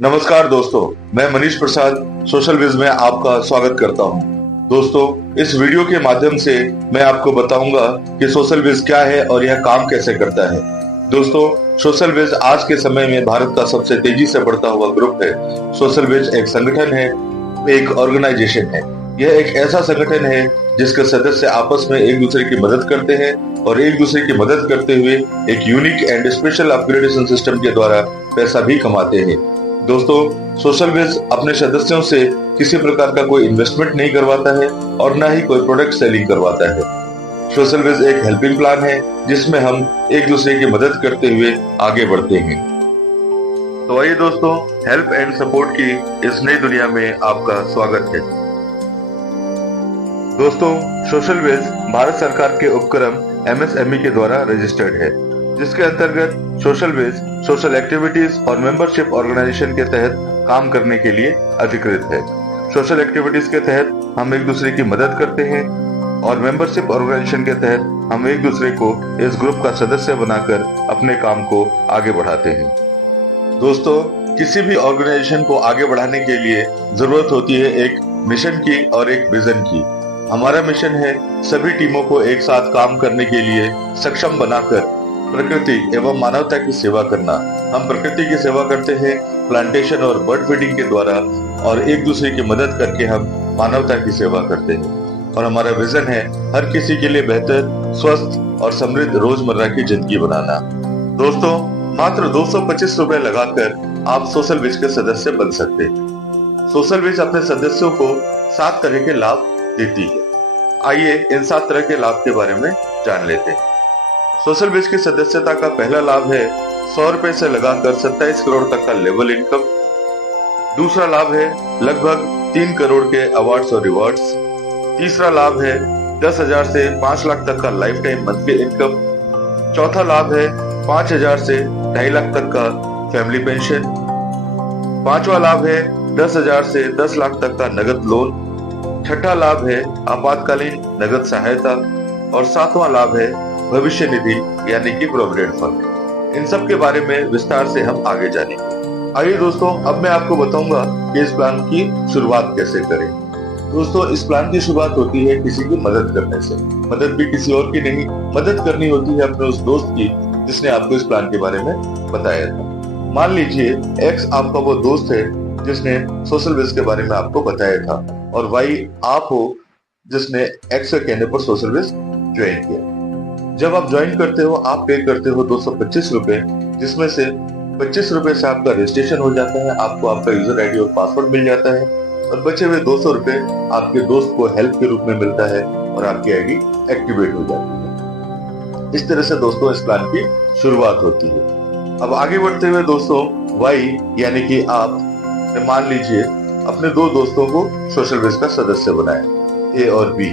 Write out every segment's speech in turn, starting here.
नमस्कार दोस्तों, मैं मनीष प्रसाद सोशल विज में आपका स्वागत करता हूं। दोस्तों, इस वीडियो के माध्यम से मैं आपको बताऊंगा कि सोशल विज क्या है और यह काम कैसे करता है। दोस्तों, सोशल विज आज के समय में भारत का सबसे तेजी से बढ़ता हुआ ग्रुप है। सोशल विज एक संगठन है, एक ऑर्गेनाइजेशन है। यह एक ऐसा संगठन है जिसके सदस्य आपस में एक दूसरे की मदद करते हैं और एक दूसरे की मदद करते हुए एक unique and special upgradation system के द्वारा पैसा भी कमाते हैं। दोस्तों, सोशल विज अपने सदस्यों से किसी प्रकार का कोई इन्वेस्टमेंट नहीं करवाता है और ना ही कोई प्रोडक्ट सेलिंग करवाता है। सोशल विज एक हेल्पिंग प्लान है जिसमें हम एक दूसरे की मदद करते हुए आगे बढ़ते हैं। तो आइए दोस्तों, हेल्प एंड सपोर्ट की इस नई दुनिया में आपका स्वागत है। दोस्तों, सोशल विज भारत सरकार के उपक्रम MSME के द्वारा रजिस्टर्ड है, जिसके अंतर्गत सोशल विज सोशल एक्टिविटीज और मेंबरशिप ऑर्गेनाइजेशन के तहत काम करने के लिए अधिकृत है। सोशल एक्टिविटीज के तहत हम एक दूसरे की मदद करते हैं और मेंबरशिप ऑर्गेनाइजेशन के तहत हम एक दूसरे को इस ग्रुप का सदस्य बनाकर अपने काम को आगे बढ़ाते हैं। दोस्तों, किसी भी ऑर्गेनाइजेशन को आगे बढ़ाने के लिए जरूरत होती है एक मिशन की और एक विजन की। हमारा मिशन है सभी टीमों को एक साथ काम करने के लिए सक्षम बनाकर प्रकृति एवं मानवता की सेवा करना। हम प्रकृति की सेवा करते हैं प्लांटेशन और बर्ड फीडिंग के द्वारा, और एक दूसरे की मदद करके हम मानवता की सेवा करते हैं। और हमारा विजन है हर किसी के लिए बेहतर, स्वस्थ और समृद्ध रोजमर्रा की जिंदगी बनाना। दोस्तों, मात्र 225 रुपए लगाकर आप सोशल विज के सदस्य बन सकते हैं। सोशल विज अपने सदस्यों को 7 तरह के लाभ देती है। आइए इन 7 तरह के लाभ के बारे में जान लेते हैं। सोशल विज की सदस्यता का पहला लाभ है 100 रुपए से लगाकर 27 करोड़ तक का लेवल इनकम। दूसरा लाभ है लगभग 3 करोड़ के अवार्ड्स और रिवॉर्ड्स। तीसरा लाभ है 10,000 से 5 लाख तक का लाइफ टाइम मंथली इनकम। चौथा लाभ है 5,000 से 2.5 लाख तक का फैमिली पेंशन। पांचवा लाभ है 10,000 से 10 लाख तक का नगद लोन। छठा लाभ है आपातकालीन नगद सहायता। और सातवां लाभ है भविष्य निधि यानी कि प्रोविडेंट फंड। इन सब के बारे में विस्तार से हम आगे जानेंगे। आइए दोस्तों, अब मैं आपको बताऊंगा कि इस प्लान की शुरुआत कैसे करें। दोस्तों, इस प्लान की शुरुआत होती है किसी की मदद करने से। मदद भी किसी और की नहीं, मदद करनी होती है अपने उस दोस्त की जिसने आपको इस प्लान के बारे में बताया था। मान लीजिए X आपका वो दोस्त है जिसने सोशल विज के बारे में आपको बताया था, और Y आप हो जिसने X के कहने पर सोशल विज ज्वाइन किया। जब आप ज्वाइन करते हो, आप पे करते हो 225 रुपए, जिसमें से 25 रुपए से आपका रजिस्ट्रेशन हो जाता है, आपको आपका यूजर आईडी और पासवर्ड मिल जाता है, और बचे हुए 200 रुपए आपके दोस्त को हेल्प के रूप में मिलता है और आपकी आईडी एक्टिवेट हो जाती है। इस तरह से दोस्तों इस प्लान की शुरुआत होती है। अब आगे बढ़ते हुए दोस्तों, वाई यानी कि आप मान लीजिए अपने 2 दोस्तों को सोशल विज का सदस्य बनाया, ए और बी।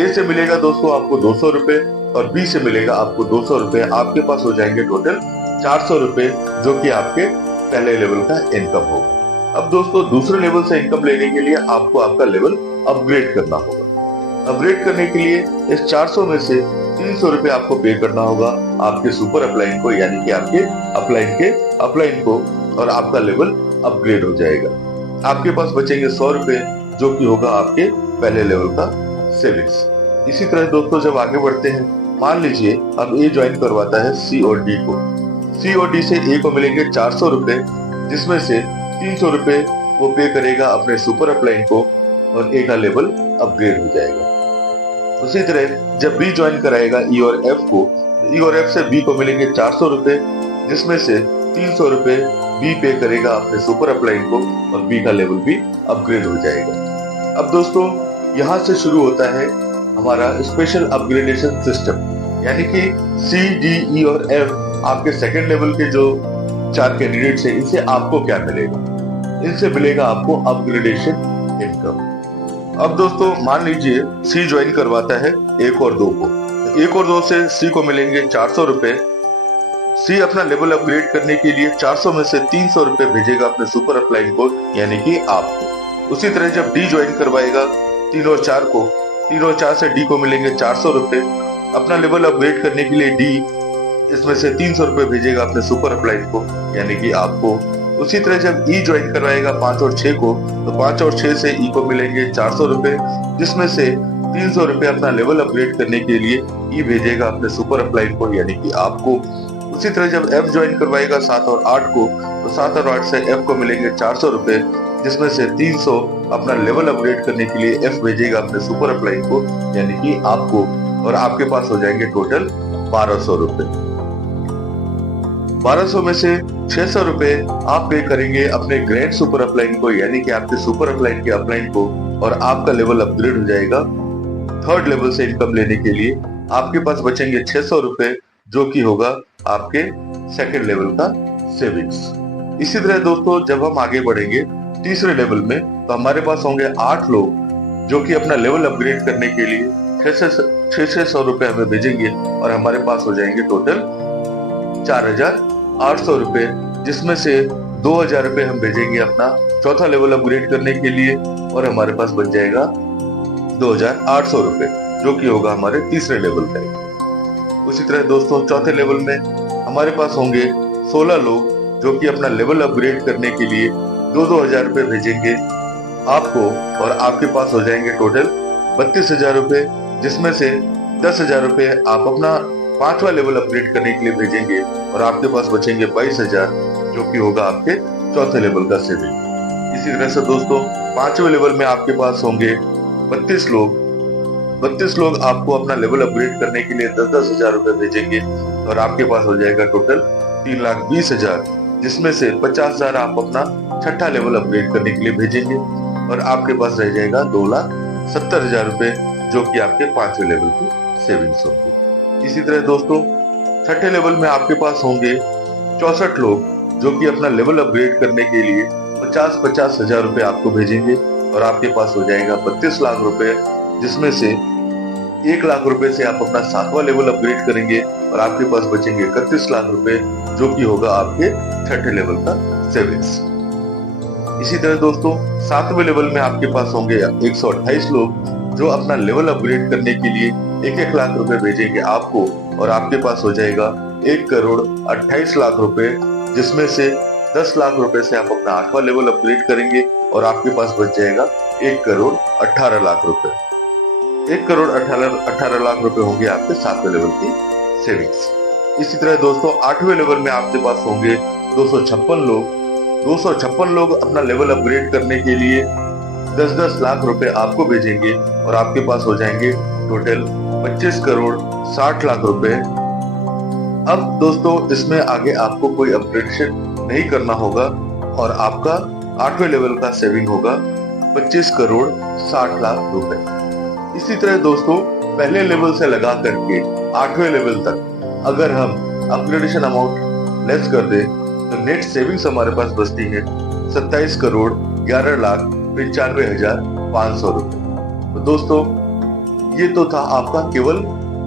ए से मिलेगा दोस्तों आपको 200 रुपए और बी से मिलेगा आपको 200 रुपए। आपके पास हो जाएंगे टोटल 400 रुपए, जो कि आपके पहले लेवल का इनकम होगा। अब दोस्तों, दूसरे लेवल से इनकम लेने के लिए आपको आपका लेवल अपग्रेड करना होगा। अपग्रेड करने के लिए इस 400 में से 300 रुपए आपको पे करना होगा आपके सुपर अपलाइन को, यानी कि आपके अपलाइन को, और आपका लेवल अपग्रेड हो जाएगा। आपके पास बचेंगे 100 रुपए, जो कि होगा आपके पहले लेवल का सेविंग्स। इसी तरह दोस्तों जब आगे बढ़ते हैं, मान लीजिए अब ए ज्वाइन करवाता है सी और डी को। सी और डी से ए को मिलेंगे 400 रुपए, जिसमें से 300 रुपए वो पे करेगा अपने सुपर अपलाइन को, और ए का लेवल अपग्रेड हो जाएगा। उसी तरह जब बी ज्वाइन कराएगा ई और एफ को, ई और एफ से बी को मिलेंगे 400 रुपए, जिसमें से 300 रुपए बी पे करेगा अपने सुपर अपलाइन को, और बी का लेवल भी अपग्रेड हो जाएगा। अब दोस्तों यहाँ से शुरू होता है हमारा स्पेशल अपग्रेडेशन सिस्टम, यानी कि सी, डी, ई और एफ आपके सेकंड लेवल के जो 4 कैंडिडेट्स हैं, इनसे आपको क्या मिलेगा? इनसे मिलेगा आपको अपग्रेडेशन इनकम। अब दोस्तों मान लीजिए सी ज्वाइन करवाता है 1 और 2 को। 1 और 2 से सी को मिलेंगे 400 रुपए। सी अपना लेवल अपग्रेड करने के लिए 400 में से 300 रुपए भेजेगा अपने सुपर अपलाइन को, यानी कि आपको। उसी तरह जब डी ज्वाइन करवाएगा 3 और 4 को, 3 और 4 से डी को मिलेंगे 400 रुपए। अपना लेवल अपग्रेड करने के लिए डी इसमें से 300 रुपए भेजेगा अपने सुपर अपलाइन को, यानी कि आपको। उसी तरह जब ई ज्वाइन करवाएगा 5 और 6 को, तो 5 और 6 से ई को मिलेंगे 400 रुपए, जिसमें से 300 रुपए अपना लेवल अपग्रेड करने के लिए ई भेजेगा अपने सुपर अपलाइन को, यानी कि आपको। उसी तरह जब एफ ज्वाइन करवाएगा 7 और 8 को, तो 7 और 8 से एफ को मिलेंगे 400 रुपए, जिसमें से 300 अपना लेवल अपग्रेड करने के लिए एफ भेजेगा अपने सुपर अपलाइन को, यानी कि आपको, और आपके पास हो जाएंगे टोटल 1200 रुपए। 1200 में से 600 रुपए आप पे करेंगे अपने ग्रैंड सुपर अपलाइन को, यानी कि आपके सुपर अपलाइन के अपलाइन को, और आपका लेवल अपग्रेड हो जाएगा 3rd लेवल से इनकम लेने के लिए। आपके पास बचेंगे 600 रुपए, जो कि होगा आपके 2nd लेवल का सेविंग्स। इसी तरह दोस्तों जब हम आगे बढ़ेंगे 3रे लेवल में, तो हमारे पास होंगे 8 लोग जो कि अपना लेवल अपग्रेड करने के लिए 600 रुपए हमें भेजेंगे, और हमारे पास हो जाएंगे टोटल 4800 रुपए, जिसमें से 2000 रुपए हम भेजेंगे अपना 4था लेवल अपग्रेड करने के लिए, और हमारे पास बच जाएगा 2800 रुपए, जो कि होगा हमारे 3रे लेवल का। उसी तरह दोस्तों 4थे लेवल में हमारे पास होंगे 16 लोग जो कि अपना लेवल अपग्रेड करने के लिए 2000 रुपए भेजेंगे आपको, और आपके पास हो जाएंगे टोटल 32,000 रुपए, जिसमें से 10,000 रुपए आप अपना 5वां लेवल अपग्रेड करने के लिए भेजेंगे, और आपके पास बचेंगे 22,000, जो कि होगा आपके 4थे लेवल का सेविंग। इसी तरह से दोस्तों 5वें लेवल में आपके पास होंगे 32 लोग। 32 लोग आपको अपना लेवल अपग्रेड करने के लिए 10,000 रुपए भेजेंगे, और आपके पास हो जाएगा टोटल 3,20,000, जिसमें से 50,000 आप अपना 6ठा लेवल अपग्रेड करने के लिए भेजेंगे, और आपके पास रह जाएगा 2,70,000 रुपए, जो कि आपके 5वें लेवल की सेविंग्स होंगे। इसी तरह दोस्तों 6ठे लेवल में आपके पास होंगे 64 लोग जो कि अपना लेवल अपग्रेड करने के लिए 50,000 रुपए आपको भेजेंगे, और आपके पास हो जाएगा 32 लाख रुपए, जिसमें से 1 लाख रुपए से आप अपना 7वां लेवल अपग्रेड करेंगे, और आपके पास बचेंगे 31 लाख रुपए, जो कि होगा आपके 6ठे लेवल का सेविंग्स। इसी तरह दोस्तों 7वें लेवल में आपके पास होंगे 128 लोग जो अपना लेवल अपग्रेड करने के लिए 1-1 लाख रुपए भेजेंगे आपको, और आपके पास हो जाएगा 1,28,00,000 रुपए, जिसमें से 10 लाख रुपए से आप अपना 8वां लेवल अपग्रेड करेंगे, और आपके पास बच जाएगा 1,18,00,000 रुपए। 1,18,00,000 रुपए होंगे आपके 7वें लेवल की सेविंग्स। इसी तरह दोस्तों 8वें लेवल में आपके पास होंगे 256 लोग। 256 लोग अपना लेवल अपग्रेड करने के लिए 10-10 लाख रुपए आपको भेजेंगे, और आपके पास हो जाएंगे टोटल 25,60,00,000 रुपए। अब दोस्तों इसमें आगे आपको कोई अपग्रेडेशन नहीं करना होगा, और आपका 8वें लेवल का सेविंग होगा 25,60,00,000 रुपए। इसी तरह दोस्तों पहले लेवल से लगा करके 8वें लेवल तक अगर हम अपग्रेडेशन अमाउंट लेस कर दे, तो नेट सेविंग्स हमारे पास बचती है 27,11,95,500 रुपए। तो दोस्तों ये तो था आपका केवल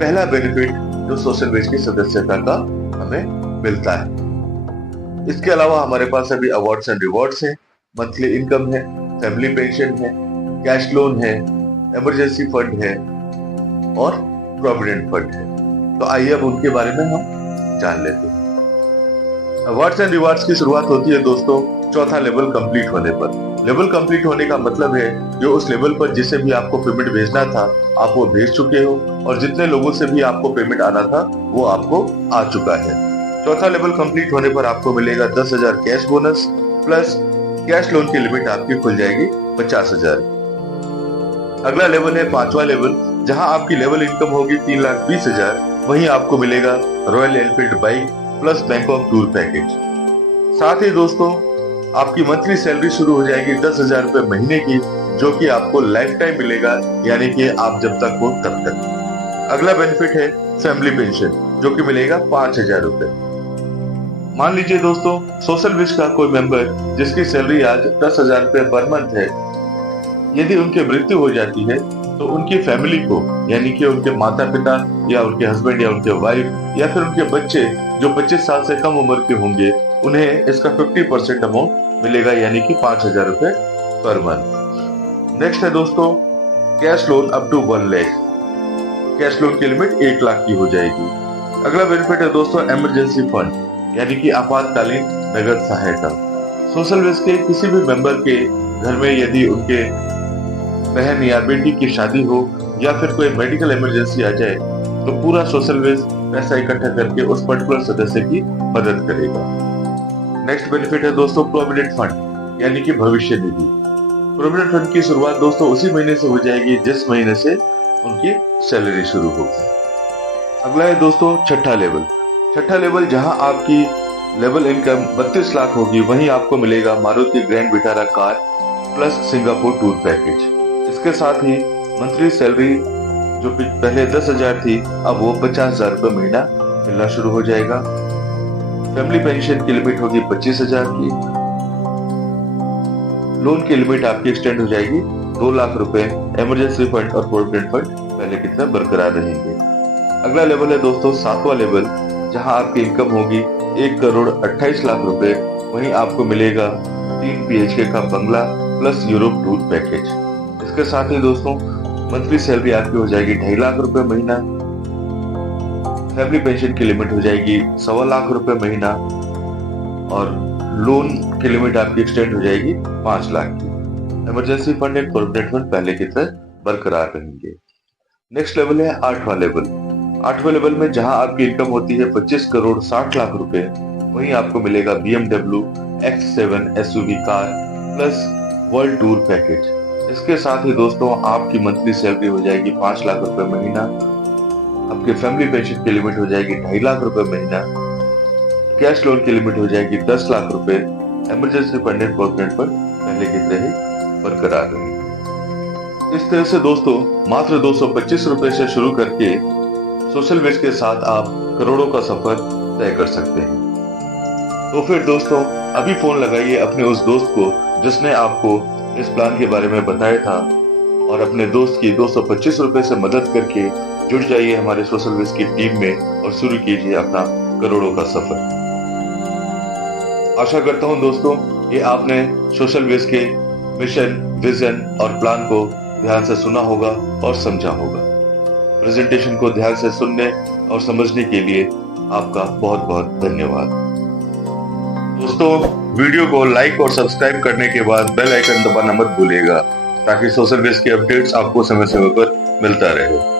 पहला बेनिफिट जो सोशल वेज की सदस्यता का हमें मिलता है। इसके अलावा हमारे पास अभी अवार्ड्स एंड रिवॉर्ड्स हैं, मंथली इनकम है, फैमिली पेंशन है, कैश लोन है, इमरजेंसी फंड है, और प्रोविडेंट फंड है। तो आइए अब उनके बारे में हम जान लेते हैं। अवार्ड्स एंड रिवार्ड्स की शुरुआत होती है दोस्तों 4था लेवल कंप्लीट होने पर। लेवल कंप्लीट होने का मतलब है जो उस लेवल पर जिसे भी आपको पेमेंट भेजना था आप वो भेज चुके हो, और जितने लोगों से भी आपको पेमेंट आना था वो आपको आ चुका है। 4था लेवल कंप्लीट होने पर आपको मिलेगा 10,000 cash bonus, plus cash loan की लिमिट आपकी खुल जाएगी 50,000। अगला लेवल है 5वां लेवल, जहां आपकी लेवल इनकम होगी 3,20,000। वहीं आपको मिलेगा royal Enfield bike plus Bangkok tour package. साथ ही दोस्तों आपकी मंथली सैलरी शुरू हो जाएगी 10,000 रुपए महीने की, जो कि आपको लाइफ टाइम मिलेगा, यानी कि आप जब तक हो तब तक। अगला बेनिफिट है फैमिली पेंशन, जो कि मिलेगा 5,000 रुपए। मान लीजिए दोस्तों सोशल विश का कोई मेंबर जिसकी सैलरी आज 10,000 रुपए पर मंथ है, यदि उनकी मृत्यु हो जाती है तो उनकी फैमिली को, यानी कि उनके माता पिता या उनके हस्बैंड या उनके वाइफ या फिर उनके बच्चे जो 25 साल से कम उम्र के होंगे, उन्हें इसका 50% अमाउंट मिलेगा, यानी कि 5,000 रुपए पर मंथ। नेक्स्ट है दोस्तों cash loan up to 1 lakh. Cash loan की लिमिट 1 लाख की हो जाएगी। अगला बेनिफिट है दोस्तों इमरजेंसी फंड, यानी कि आपातकालीन नगद सहायता। सोशल वेस के किसी भी मेंबर के घर में यदि उनके बहन या बेटी की शादी हो या फिर कोई मेडिकल इमरजेंसी आ जाए तो पूरा सोशल वेस पैसा इकट्ठा करके उस पर्टिकुलर सदस्य की मदद करेगा। नेक्स्ट बेनिफिट है दोस्तों प्रोविडेंट फंड यानी कि भविष्य निधि। प्रोविडेंट फंड की शुरुआत दोस्तों उसी महीने से हो जाएगी जिस महीने से उनकी सैलरी शुरू होगी। अगला है दोस्तों छठा लेवल। छठा लेवल जहां आपकी लेवल इनकम 32 लाख होगी वहीं आपको मिलेगा Maruti grand Vitara car plus Singapore tour package. इसके साथ ही मंथली सैलरी जो पहले 10,000 थी अब वो 50,000 रुपये महीना मिलना शुरू हो जाएगा। फैमिली पेंशन की लिमिट होगी 25,000 की। लोन की लिमिट आपकी एक्सटेंड हो जाएगी 2 लाख रुपए। इमरजेंसी फंड और प्रोविडेंट फंड पहले की तरह बरकरार रहेंगे। अगला लेवल है दोस्तों 7वां लेवल जहां आपकी इनकम होगी 1,28,00,000 रुपए वहीं आपको मिलेगा 3 BHK का बंगला प्लस यूरोप टूर पैकेज। इसके साथ ही दोस्तों मंथली सैलरी आपकी हो जाएगी 2.5 लाख रुपए महीना। फैमिली पेंशन की लिमिट हो जाएगी 1.25 लाख रुपए महीना और लोन की लिमिट आपकी एक्सटेंड हो जाएगी 5 लाख की। Emergency fund and provident fund पहले की तरह बरकरार रहेंगे। नेक्स्ट लेवल है 8वां लेवल। 8वें लेवल में जहां आपकी इनकम होती है 25,60,00,000 रुपए वहीं आपको मिलेगा BMW X7 SUV car plus world tour package. इसके साथ ही दोस्तों आपकी मंथली सैलरी हो जाएगी 5 लाख रुपए महीना। आपके फैमिली पेंशन की लिमिट हो जाएगी 2.5 लाख रुपए महीना। कैश लोन की लिमिट हो जाएगी 10 लाख रुपए। Emergency fund and provident fund पहले की तरह ही बरकरार रहेंगे। इस तरह से दोस्तों मात्र 225 रुपए से शुरू करके सोशल वेस के साथ आप करोड़ों का सफर तय कर सकते हैं। तो फिर दोस्तों अभी फोन लगाइए अपने उस दोस्त को जिसने आपको इस प्लान के बारे में बताया था और अपने दोस्त की 225 रुपए से मदद करके जुड़ जाइए हमारे सोशल वेस की टीम में और शुरू कीजिए अपना करोड़ों का सफर। आशा करता हूं दोस्तों कि आपने सोशल वेस के मिशन, विजन और प्लान को ध्यान से सुना होगा और समझा होगा। प्रेजेंटेशन को ध्यान से सुनने और समझने के लिए आपका बहुत बहुत धन्यवाद। दोस्तों वीडियो को लाइक और सब्सक्राइब करने के बाद बेल आइकन दबाना मत भूलिएगा ताकि सोशल वेस के अपडेट्स आपको समय समय पर मिलता रहे।